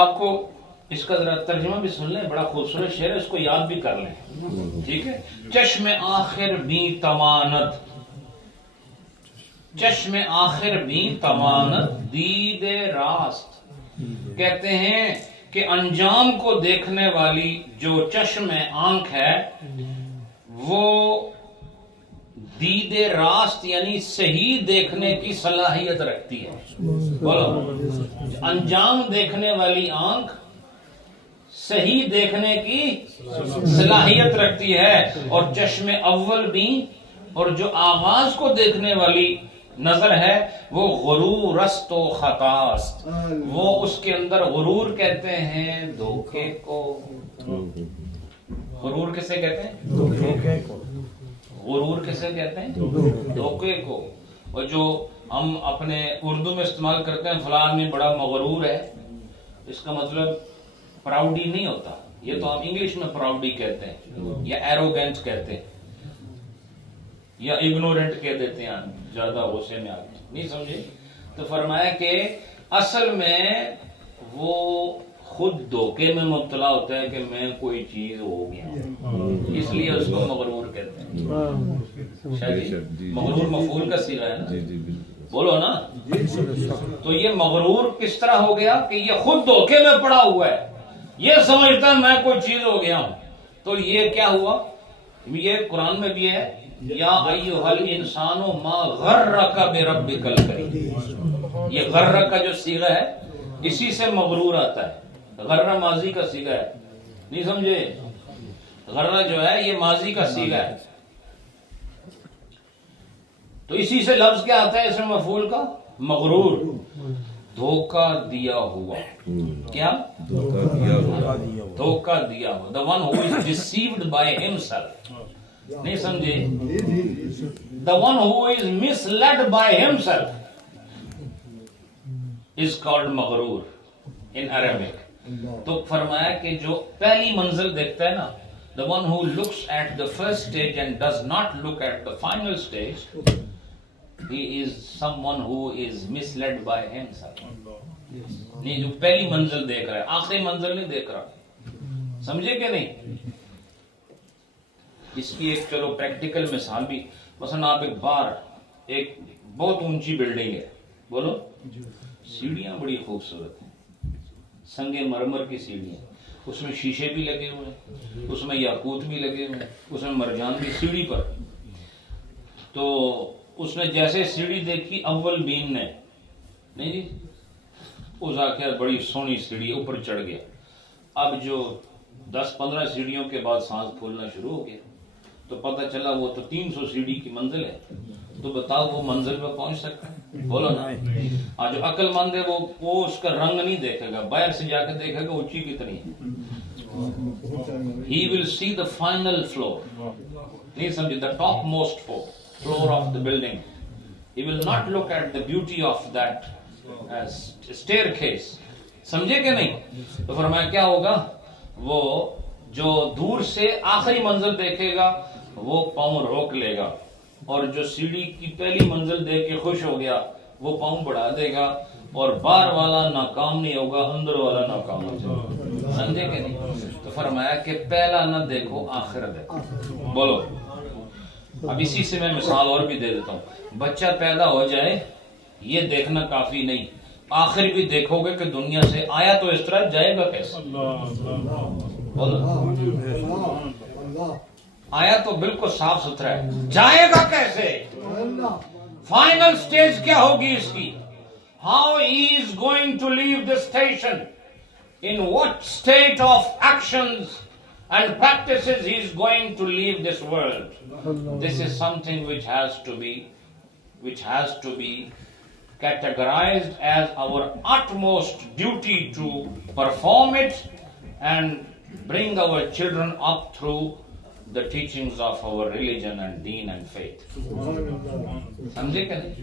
آپ کو اس کا ذرا ترجمہ بھی سن لیں، بڑا خوبصورت شعر ہے، اس کو یاد بھی کر لیں، ٹھیک ہے؟ چشم آخر بھی تماند، چشم آخر بھی تماند دید راست، کہتے ہیں کہ انجام کو دیکھنے والی جو چشم آنکھ ہے وہ دید راست یعنی صحیح دیکھنے کی صلاحیت رکھتی ہے۔ بولو، انجام دیکھنے والی آنکھ صحیح دیکھنے کی صلاحیت رکھتی ہے، اور چشم اول بھی اور جو آغاز کو دیکھنے والی نظر ہے وہ غرورست و خطاست، وہ اس کے اندر غرور کہتے ہیں دھوکے کو۔ غرور کسے کہتے ہیں؟ دھوکے کو۔ غرور کسے کہتے ہیں؟ دھوکے کو۔ اور جو ہم اپنے اردو میں استعمال کرتے ہیں فلاں آدمی بڑا مغرور ہے، اس کا مطلب پراؤڈی نہیں ہوتا، یہ تو ہم انگلش میں پراؤڈی کہتے ہیں یا ایروگینٹ کہتے ہیں یا اگنورنٹ کہہ دیتے ہیں زیادہ غصے میں آتے نہیں سمجھے۔ تو فرمایا کہ اصل میں وہ خود دھوکے میں مبتلا ہوتا ہے کہ میں کوئی چیز ہو گیا ہوں، اس لیے اس کو مغرور کہتے ہیں۔ مغرور مفعول کا صیغہ ہے نا، بولو نا۔ تو یہ مغرور کس طرح ہو گیا کہ یہ خود دھوکے میں پڑا ہوا ہے، یہ سمجھتا میں کوئی چیز ہو گیا ہوں۔ تو یہ کیا ہوا؟ یہ قرآن میں بھی ہے، یا ایھا الانسان ما غرک بربک الکریم، یہ غرک کا جو صیغہ ہے اسی سے مغرور آتا ہے۔ غرہ ماضی کا صیغہ ہے، نہیں سمجھے؟ غرہ جو ہے یہ ماضی کا صیغہ ہے، تو اسی سے لفظ کیا آتا ہے اس میں مفعول کا؟ مغرور، دھوکہ دیا ہوا۔ کیا؟ دھوکہ دیا ہوا، the one who is deceived by himself، نہیں سمجھے؟ the one who is misled by himself is called مغرور in Arabic۔ تو فرمایا کہ جو پہلی منزل دیکھتا ہے نا، the one who looks at the first stage and does not look at the final stage, he is someone who is misled by himself۔ نہیں، جو پہلی منزل دیکھ رہا ہے آخری منزل نہیں دیکھ رہا، سمجھے کہ نہیں؟ اس کی ایک چلو پریکٹیکل مثال بھی، مثلا آپ ایک بار ایک بہت اونچی بلڈنگ ہے، بولو، سیڑھیاں بڑی خوبصورت ہیں، سنگ مرمر کی سیڑھیاں، اس میں شیشے بھی لگے ہوئے ہیں، اس میں یاقوت بھی لگے ہوئے ہیں، اس میں مرجان بھی سیڑھی پر۔ تو اس نے جیسے سیڑھی دیکھی اول بین نے، نہیں جی، اس آخر بڑی سونی سیڑھی، اوپر چڑھ گیا۔ اب جو 10-15 سیڑھیوں کے بعد سانس پھولنا شروع ہو گیا، تو پتہ چلا وہ تو 300 سیڑھی کی منزل ہے، تو بتاؤ وہ منزل پہ پہنچ سکتا ہے؟ بولو نا۔ آج جو عقل مند ہے وہ اس کا رنگ نہیں دیکھے گا، باہر سے جا کے دیکھے گا اونچی کتنی ہے۔ He will see the final floor، نہیں سمجھے؟ the top most floor of the building۔ He will not look at the beauty of that staircase، سمجھے کہ نہیں؟ تو فرمایا کیا ہوگا؟ وہ جو دور سے آخری منزل دیکھے گا وہ پاؤں روک لے گا، اور جو سیڑھی کی پہلی منزل دیکھ کے خوش ہو گیا وہ پاؤں بڑھا دے گا، اور باہر والا ناکام نہیں ہوگا، اندر والا ناکام ہو جائے گا، سمجھے کہ نہیں؟ تو فرمایا کہ پہلا نہ دیکھو آخر دیکھو۔ بولو، اب اسی سے میں مثال اور بھی دے دیتا ہوں۔ بچہ پیدا ہو جائے یہ دیکھنا کافی نہیں، آخر بھی دیکھو گے کہ دنیا سے آیا تو اس طرح جائے گا کیسے؟ آیا تو بالکل صاف ستھرا ہے، جائے گا کیسے؟ فائنل سٹیج کیا ہوگی اس کی؟ How he is going to leave the station, in what state of actions and practices he is going to leave this world. This is something which has to be categorized as our utmost duty to perform it and bring our children up through the teachings of our religion and deen and faith. سمجھے کہ نہیں؟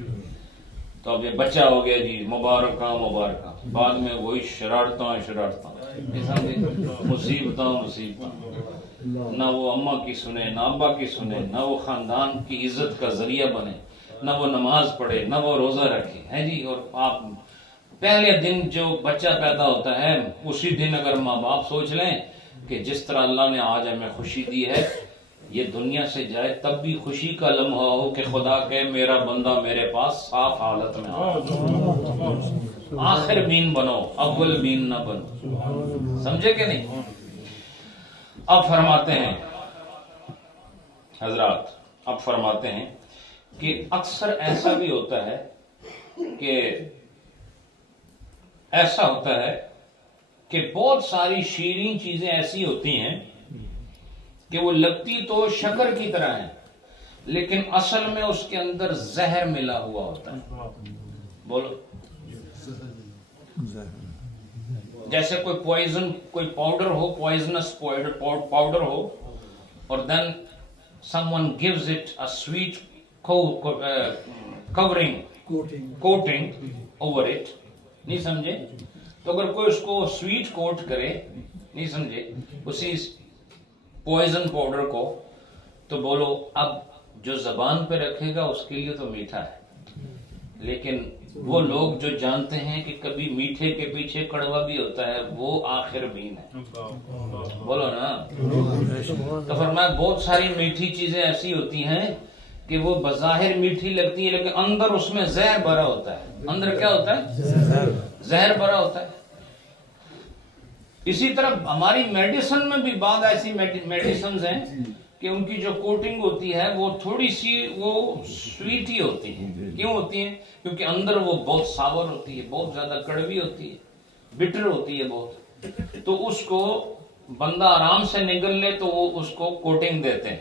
تو اب یہ بچہ ہو گیا جی، مبارکاں مبارکاں، بعد میں وہی شرارتاں، مصیبتاں، نہ وہ اماں کی سنے، نہ ابا کی سنے، نہ وہ خاندان کی عزت کا ذریعہ بنے، نہ وہ نماز پڑھے، نہ وہ روزہ رکھے، ہے جی، اور آپ پہلے دن جو بچہ پیدا ہوتا ہے اسی دن اگر ماں باپ سوچ لیں کہ جس طرح اللہ نے آج ہمیں خوشی دی ہے یہ دنیا سے جائے تب بھی خوشی کا لمحہ ہو کہ خدا کہ میرا بندہ میرے پاس صاف حالت میں آ، آخر بین بنو اول بین نہ بنو. سمجھے کہ نہیں؟ اب فرماتے ہیں حضرات، اب فرماتے ہیں کہ اکثر ایسا بھی ہوتا ہے کہ ایسا ہوتا ہے کہ بہت ساری شیریں چیزیں ایسی ہوتی ہیں کہ وہ لگتی تو شکر کی طرح ہیں لیکن اصل میں اس کے اندر زہر ملا ہوا ہوتا ہے. بولو. جیسے کوئی پوائزن، کوئی پاؤڈر ہو، پوائزنس پاؤڈر ہو اور then someone gives it a sweet coating over it. نہیں سمجھے؟ تو اگر کوئی اس کو سویٹ کوٹ کرے، نہیں سمجھے، اسی پوائزن پاؤڈر کو، تو بولو اب جو زبان پہ رکھے گا اس کے لیے تو میٹھا ہے، لیکن وہ لوگ جو جانتے ہیں کہ کبھی میٹھے کے پیچھے کڑوا بھی ہوتا ہے وہ آخر بین ہے. بولو نا. تو فرمایا بہت ساری میٹھی چیزیں ایسی ہوتی ہیں کہ وہ بظاہر میٹھی لگتی ہے لیکن اندر اس میں زہر بھرا ہوتا ہے. اندر کیا ہوتا ہے؟ زہر بھرا ہوتا ہے. اسی طرح ہماری میڈیسن میں بھی بعض ایسی میڈیسنز ہیں کہ ان کی جو کوٹنگ ہوتی ہے وہ تھوڑی سی وہ سویٹ ہی ہوتی ہے. کیوں ہوتی ہیں؟ کیونکہ اندر وہ بہت ساور ہوتی ہے، بہت زیادہ کڑوی ہوتی ہے، بٹر ہوتی ہے بہت. تو اس کو بندہ آرام سے نگل لے تو وہ اس کو کوٹنگ دیتے ہیں.